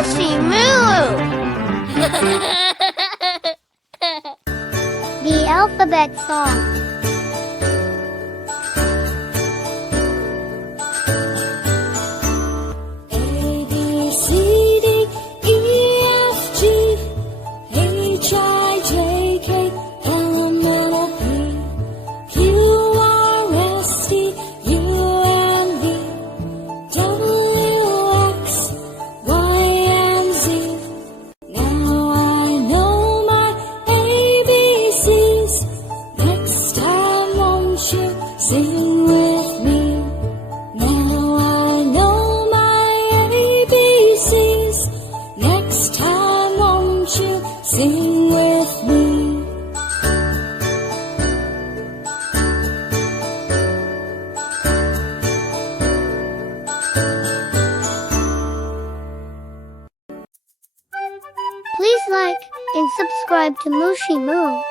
MushyMoo! The Alphabet Song. Sing with me. Now I know my ABCs. Next time, won't you sing with me? Please like and subscribe to MushyMoo.